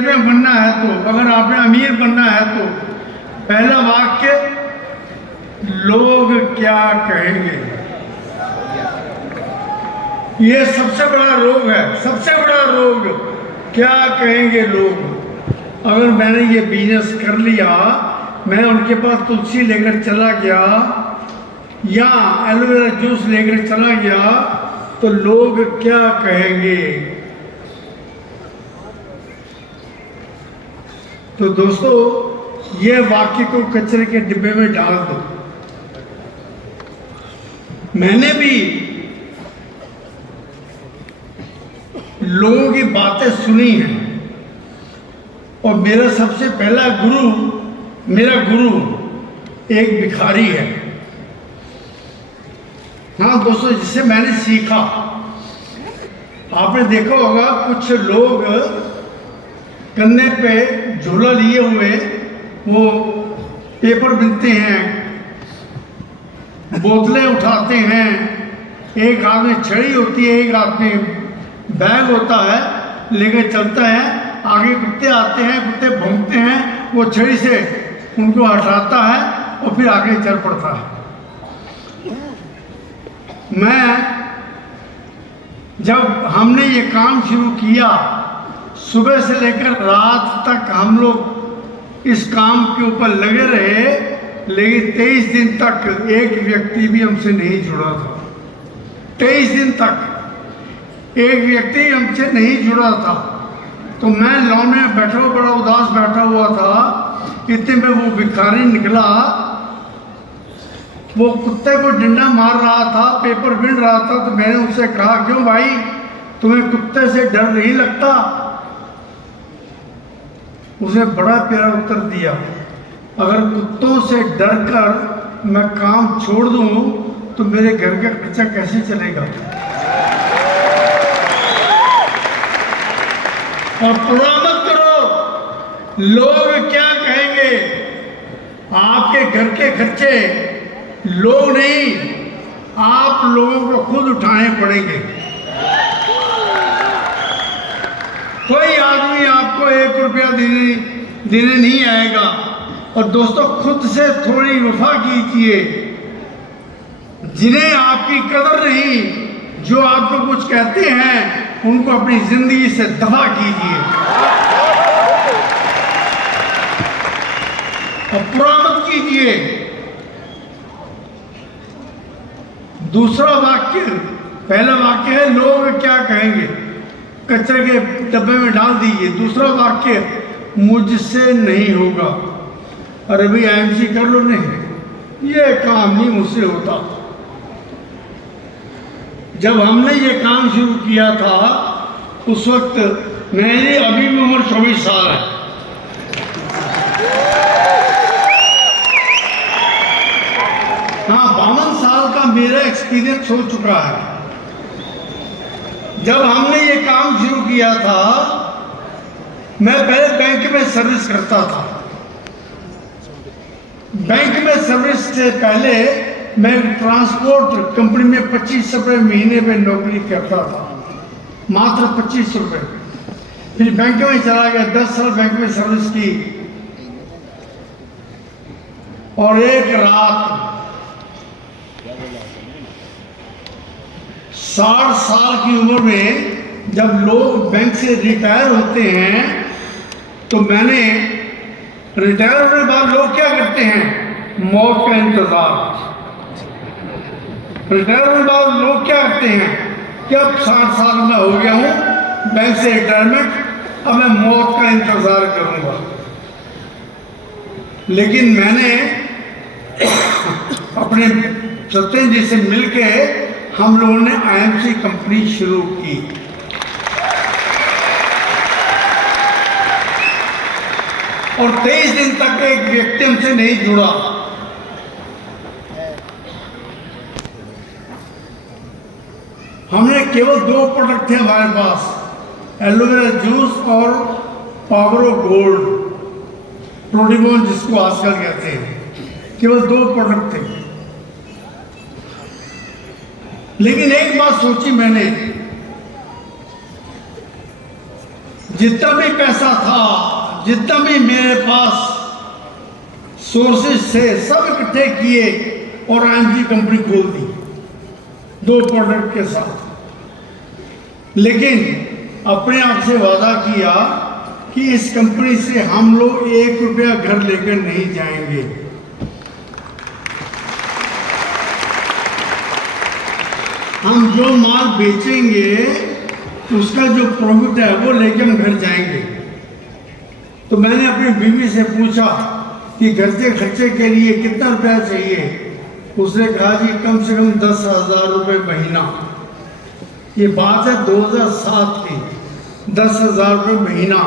में बनना है तो, अगर आपने अमीर बनना है तो पहला वाक्य, लोग क्या कहेंगे। ये सबसे बड़ा रोग है, सबसे बड़ा रोग, क्या कहेंगे लोग। अगर मैंने ये बिजनेस कर लिया, मैं उनके पास तुलसी लेकर चला गया या एलोवेरा जूस लेकर चला गया तो लोग क्या कहेंगे। तो दोस्तों, ये वाक्य को कचरे के डिब्बे में डाल दो। मैंने भी लोगों की बातें सुनी हैं और मेरा सबसे पहला गुरु, मेरा गुरु एक भिखारी है। हाँ दोस्तों, जिससे मैंने सीखा, आपने देखा होगा कुछ लोग कंधे पे झोला लिए हुए वो पेपर बिनते हैं, बोतलें उठाते हैं, एक हाथ में छड़ी होती है, एक हाथ में बैग होता है, लेकर चलता है। आगे कुत्ते आते हैं, कुत्ते भौंकते हैं, वो छड़ी से उनको हटाता है और फिर आगे चल पड़ता है। जब हमने ये काम शुरू किया, सुबह से लेकर रात तक हम लोग इस काम के ऊपर लगे रहे, लेकिन 23 दिन तक एक व्यक्ति भी हमसे नहीं जुड़ा था। 23 दिन तक एक व्यक्ति हमसे नहीं जुड़ा था। तो मैं लॉन में बैठा हुआ, बड़ा उदास बैठा हुआ था। इतने में वो भिखारी निकला, वो कुत्ते को डंडा मार रहा था, पेपर बिन रहा था। तो मैंने उससे कहा, क्यों भाई, तुम्हें कुत्ते से डर नहीं लगता। उसे बड़ा प्यारा उत्तर दिया, अगर कुत्तों से डर कर मैं काम छोड़ दूं तो मेरे घर का खर्चा कैसे चलेगा। और परवाह मत करो लोग क्या कहेंगे। आपके घर के खर्चे लोग नहीं, आप लोगों को खुद उठाने पड़ेंगे। कोई आदमी आपको 1 रुपया देने नहीं आएगा। और दोस्तों, खुद से थोड़ी वफा कीजिए। जिन्हें आपकी कदर नहीं, जो आपको कुछ कहते हैं, उनको अपनी जिंदगी से दफा कीजिए। और बुरा मत कीजिए। दूसरा वाक्य, पहला वाक्य है लोग क्या कहेंगे, कचरे के डब्बे में डाल दीजिए। दूसरा वाक्य, मुझसे नहीं होगा। अरे भाई, आईएमसी कर लो। नहीं, ये काम नहीं मुझसे होता। जब हमने ये काम शुरू किया था, उस वक्त मेरी अभी भी उम्र 24 साल है। हाँ, 52 साल का मेरा एक्सपीरियंस हो चुका है। जब हमने ये काम शुरू किया था, मैं पहले बैंक में सर्विस करता था। बैंक में सर्विस से पहले मैं ट्रांसपोर्ट कंपनी में 25 रुपये महीने में नौकरी करता था, मात्र 25 रुपये। फिर बैंक में चला गया, 10 साल बैंक में सर्विस की। और एक रात 60 साल की उम्र में जब लोग बैंक से रिटायर होते हैं, तो मैंने, रिटायर होने के बाद लोग क्या करते हैं, मौत का इंतजार। रिटायर होने के बाद लोग क्या करते हैं कि अब 60 साल में हो गया हूँ बैंक से रिटायरमेंट, अब मैं मौत का इंतजार करूंगा। लेकिन मैंने अपने सत्येंद्र जी से मिलके हम लोगों ने आईएमसी कंपनी शुरू की। और 23 दिन तक एक व्यक्ति हमसे नहीं जुड़ा। हमने केवल 2 प्रोडक्ट थे हमारे पास, एलोवेरा जूस और पावरो गोल्ड, प्रोडिमोन जिसको आजकल कहते हैं। केवल 2 प्रोडक्ट थे। लेकिन एक बात सोची मैंने, जितना भी पैसा था, जितना भी मेरे पास सोर्सेस थे, सब इकट्ठे किए और आईएमजी कंपनी खोल दी 2 प्रोडक्ट के साथ। लेकिन अपने आप से वादा किया कि इस कंपनी से हम लोग 1 रुपया घर लेकर नहीं जाएंगे। हम जो माल बेचेंगे उसका जो प्रॉफिट है वो लेकर हम घर जाएंगे। तो मैंने अपनी बीवी से पूछा कि घर के खर्चे के लिए कितना रुपया चाहिए। उसने कहा जी कम से कम 10,000 रुपये महीना। ये बात है 2007 की, 10,000 रुपये महीना।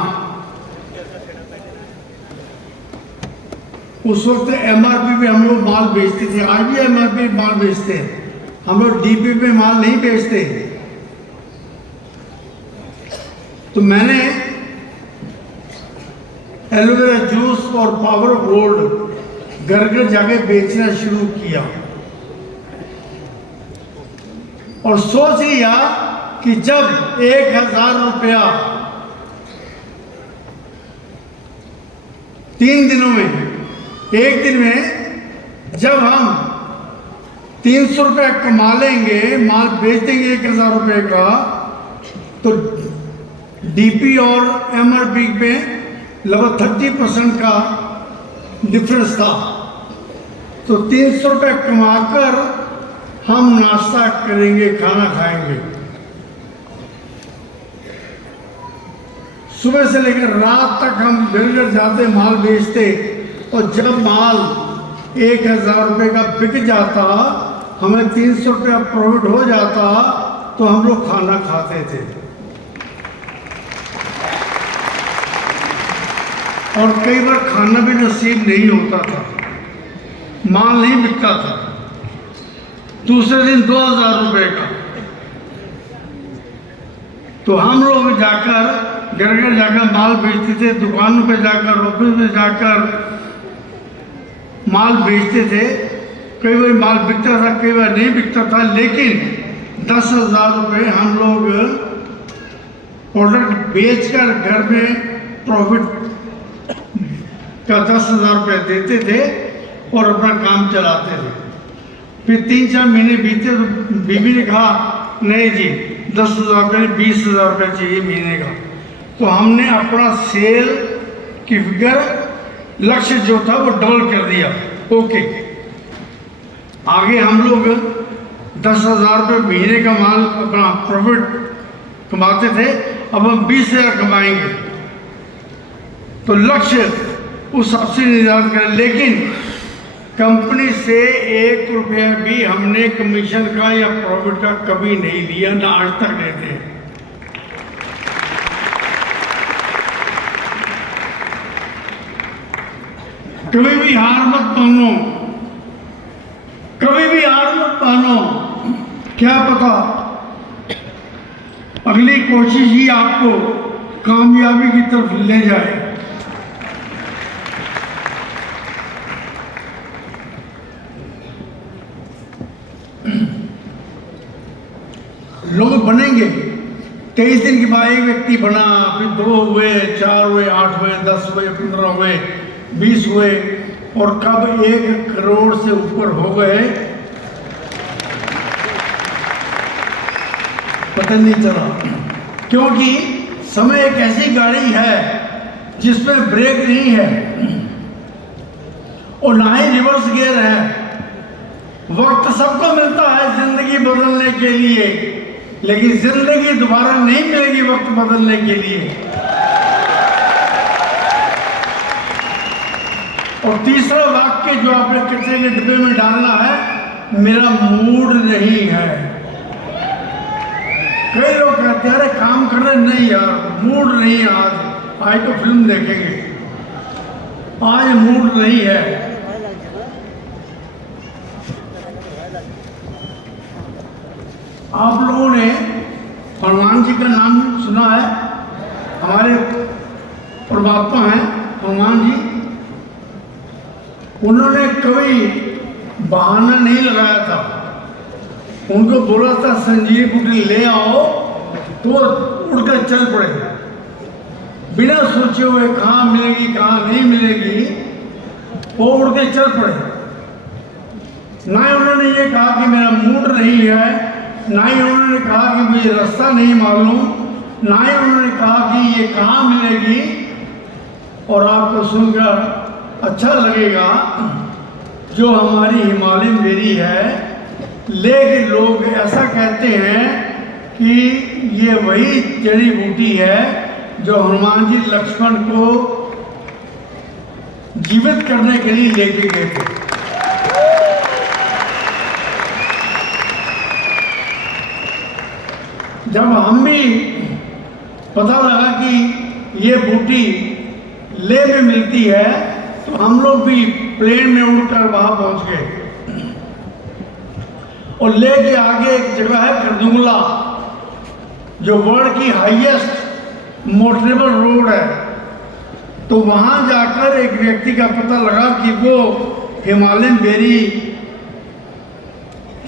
उस वक्त एमआरपी पे हम लोग माल बेचते थे, आज भी एमआरपी माल बेचते हैं, हम लोग डीपी पे माल नहीं बेचते। तो मैंने एलोवेरा जूस और पावर गोल्ड घर घर जाके बेचना शुरू किया और सोच लिया कि जब 1,000 रुपया 3 दिनों में, एक दिन में जब हम 300 रुपया कमा लेंगे, माल बेच देंगे 1,000 रुपये का, तो डीपी और एमआरपी पे लगभग 30% का डिफरेंस था। तो 300 रुपये कमाकर हम नाश्ता करेंगे, खाना खाएंगे। सुबह से लेकर रात तक हम घर घर जाते, माल बेचते, और जब माल 1,000 रुपये का बिक जाता, हमें 300 रुपया प्रॉफिट हो जाता, तो हम लोग खाना खाते थे। और कई बार खाना भी नसीब नहीं होता था, माल नहीं बिकता था। दूसरे दिन 2,000 रुपये का। तो हम लोग जाकर घर घर जाकर माल बेचते थे, दुकानों पे जाकर, ऑफिस में जाकर माल बेचते थे। कई बार माल बिकता था, कई बार नहीं बिकता था, लेकिन 10,000 रुपये हम लोग प्रोडक्ट बेचकर घर में प्रॉफिट का 10,000 रुपये देते थे और अपना काम चलाते थे। फिर 3-4 महीने बीते तो बीवी ने कहा नहीं जी 10,000 रुपये 20,000 रुपये चाहिए महीने का। तो हमने अपना सेल की फिगर, लक्ष्य जो था वो डबल कर दिया। ओके, आगे हम लोग 10,000 रुपये महीने का माल अपना प्रॉफिट कमाते थे, अब हम 20,000 कमाएंगे। तो लक्ष्य उस हिसाब से निर्धारित करें, लेकिन कंपनी से 1 रुपया भी हमने कमीशन का या प्रॉफिट का कभी नहीं लिया, ना आज तक लेते हैं। कभी भी हार मत मानो, कभी भी हार मत मानो। क्या पता अगली कोशिश ही आपको कामयाबी की तरफ ले जाए। लोग बनेंगे, 23 दिन के बाद एक व्यक्ति बना, फिर 2 हुए, 4 हुए, 8 हुए, 10 हुए, 15 हुए, 20 हुए, और कब 1 करोड़ से ऊपर हो गए पता नहीं चला। क्योंकि समय एक ऐसी गाड़ी है जिसमें ब्रेक नहीं है और ना ही रिवर्स गियर है। वक्त सबको मिलता है जिंदगी बदलने के लिए, लेकिन जिंदगी दोबारा नहीं मिलेगी वक्त बदलने के लिए। और तीसरा वाक्य जो आपने कचरे के डिब्बे में डालना है, मेरा मूड नहीं है। कई लोग कहते हैं अरे काम कर रहे, नहीं यार मूड नहीं है, आज तो फिल्म देखेंगे, आज मूड नहीं है। आप लोगों ने हनुमान जी का नाम सुना है? हमारे परमात्मा हैं हनुमान जी। उन्होंने कभी बहाना नहीं लगाया था। उनको बोला था संजीव बूटी ले आओ तो उड़कर चल पड़े। बिना सोचे हुए कहाँ मिलेगी कहाँ नहीं मिलेगी, वो उड़ के चल पड़े। ना ही उन्होंने ये कहा कि मेरा मूड नहीं है, ना ही उन्होंने कहा कि मुझे रास्ता नहीं मालूम, ना ही उन्होंने कहा कि ये कहाँ मिलेगी। और आपको सुनकर अच्छा लगेगा, जो हमारी हिमालयन बेरी है, लेकिन लोग ऐसा कहते हैं कि ये वही जड़ी बूटी है जो हनुमान जी लक्ष्मण को जीवित करने के लिए लेके गए थे। जब हम भी पता लगा कि ये बूटी ले में मिलती है, तो हम लोग भी प्लेन में उड़कर वहां पहुंच गए। और ले के आगे एक जगह है खरदुंगला, जो वर्ल्ड की हाईएस्ट मोटरेबल रोड है। तो वहां जाकर एक व्यक्ति का पता लगा कि वो हिमालयन बेरी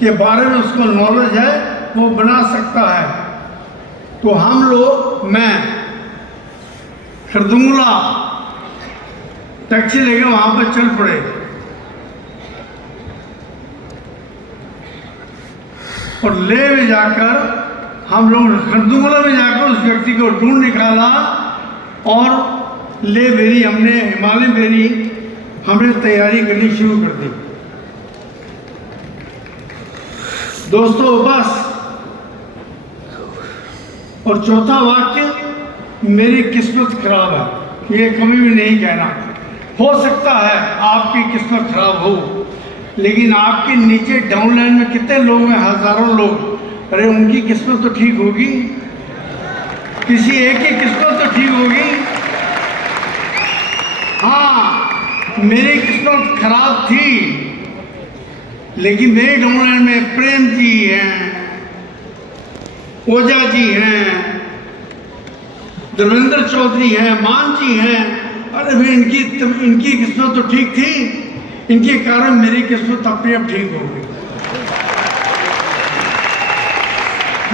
के बारे में उसको नॉलेज है, वो बना सकता है। तो हम लोग, मैं खरदुंगला टैक्सी लेकर वहां पर चल पड़े। और ले में जाकर हम लोग खरदुंगला में जाकर उस व्यक्ति को ढूंढ निकाला और ले बेरी हमने, हिमालयन बेरी हमने तैयारी करनी शुरू कर दी। दोस्तों बस, और चौथा वाक्य, मेरी किस्मत खराब है, ये कभी भी नहीं कहना। हो सकता है आपकी किस्मत खराब हो, लेकिन आपके नीचे डाउन लाइन में कितने लोग हैं? हजारों लोग। अरे उनकी किस्मत तो ठीक होगी, किसी एक की किस्मत तो ठीक होगी। हाँ, मेरी किस्मत खराब थी, लेकिन मेरे डाउन लाइन में प्रेम जी हैं, ओझा जी हैं, धर्मेंद्र चौधरी हैं, मान जी हैं। अरे भाई, इनकी किस्मत तो ठीक थी, इनके कारण मेरी किस्मत अपने आप ठीक हो गई।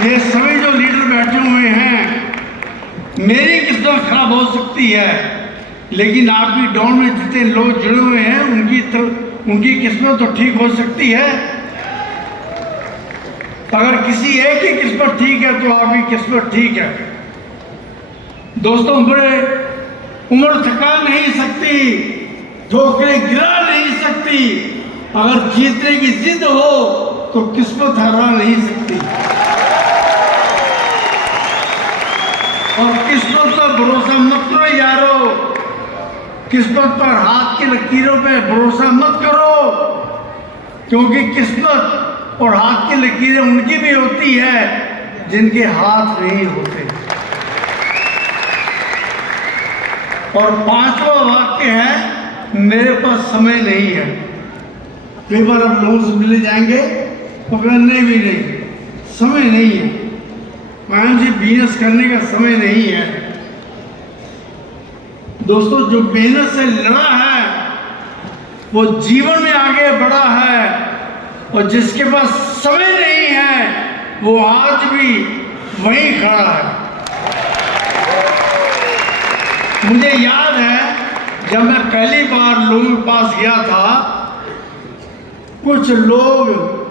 ये सभी जो लीडर बैठे हुए हैं, मेरी किस्मत खराब हो सकती है, लेकिन आपकी डाउन में जितने लोग जुड़े हुए हैं उनकी किस्मत तो ठीक हो सकती है। अगर किसी एक की किस्मत ठीक है तो आपकी किस्मत ठीक है। दोस्तों, उम्र थका नहीं सकती, ठोकरें गिरा नहीं सकती। अगर जीतने की जिद हो तो किस्मत हरा नहीं सकती। और किस्मत पर भरोसा मत करो यारो, किस्मत पर, हाथ की लकीरों पे भरोसा मत करो, क्योंकि किस्मत और हाथ की लकीरें उनकी भी होती है जिनके हाथ नहीं होते। और पांचवा वाक्य है, मेरे पास समय नहीं है। कई बार आप लोगों से मिले जाएंगे, पकड़ने भी नहीं, समय नहीं है, जी बिजनेस करने का समय नहीं है। दोस्तों, जो मेहनत से लड़ा है वो जीवन में आगे बढ़ा है, और जिसके पास समय नहीं है वो आज भी वहीं खड़ा है। मुझे याद है, जब मैं पहली बार लोगों के पास गया था, कुछ लोग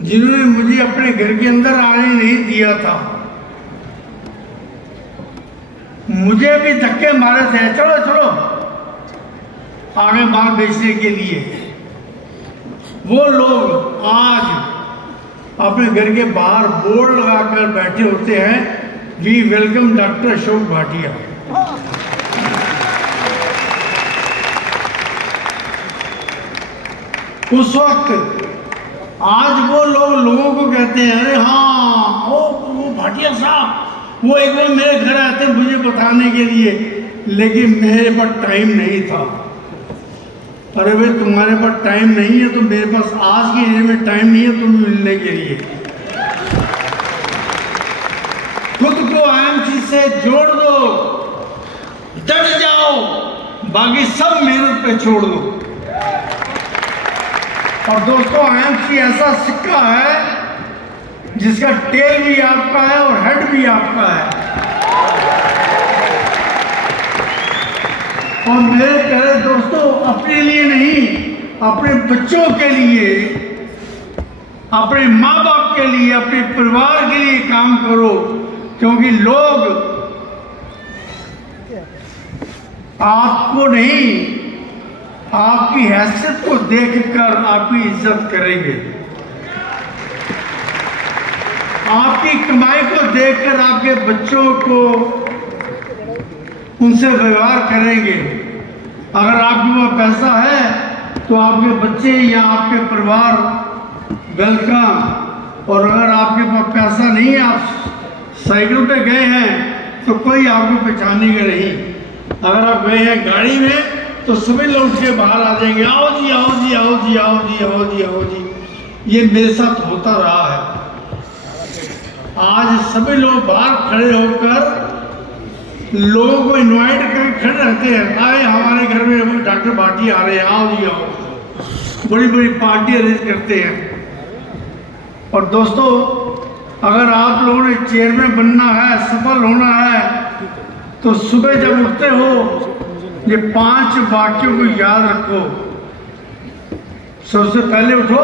जिन्होंने मुझे अपने घर के अंदर आने नहीं दिया था, मुझे भी धक्के मारे थे, चलो चलो आगे माल बेचने के लिए। वो लोग आज अपने घर के बाहर बोर्ड लगाकर बैठे होते हैं, we welcome doctor Ashok Bhatia. उस वक्त आज वो लोगों को कहते हैं, अरे हाँ वो भाटिया साहब, वो एक बार मेरे घर आते मुझे बताने के लिए, लेकिन मेरे पास टाइम नहीं था। अरे भाई, तुम्हारे पास टाइम नहीं है तो मेरे पास आज के डेट में टाइम नहीं है तुम्हें मिलने के लिए। खुद को आईएमसी से जोड़ दो, डट जाओ, बाकी सब मेहनत पे छोड़ दो। और दोस्तों, आईएमसी ऐसा सिक्का है जिसका टेल भी आपका है और हेड भी आपका है। और मेरे प्यारे दोस्तों, अपने लिए नहीं, अपने बच्चों के लिए, अपने माँ बाप के लिए, अपने परिवार के लिए काम करो, क्योंकि लोग आपको नहीं, आपकी हैसियत को देखकर आपकी इज्जत करेंगे, आपकी कमाई को देखकर आपके बच्चों को उनसे व्यवहार करेंगे। अगर आपके पास पैसा है तो आपके बच्चे या आपके परिवार वेलकम, और अगर आपके पास पैसा नहीं है, आप साइकिल पे गए हैं तो कोई आपको पहचानेगा नहीं। अगर आप गए हैं गाड़ी में तो सभी लोग उठ के बाहर आ जाएंगे, आओ जी आओ जी आओ जी आओ जी आओ जी आओ जी। ये मेरे साथ होता रहा है। आज सभी लोग बाहर खड़े होकर लोगों को इनवाइट करके खड़े रहते हैं, आए हमारे घर में डॉक्टर भाटी आ रहे हैं, आओ जी आओ। बड़ी बड़ी पार्टी अरेंज करते हैं। और दोस्तों, अगर आप लोगों ने चेयरमैन बनना है, सफल होना है, तो सुबह जब उठते हो ये 5 वाक्यों को याद रखो। सबसे पहले उठो,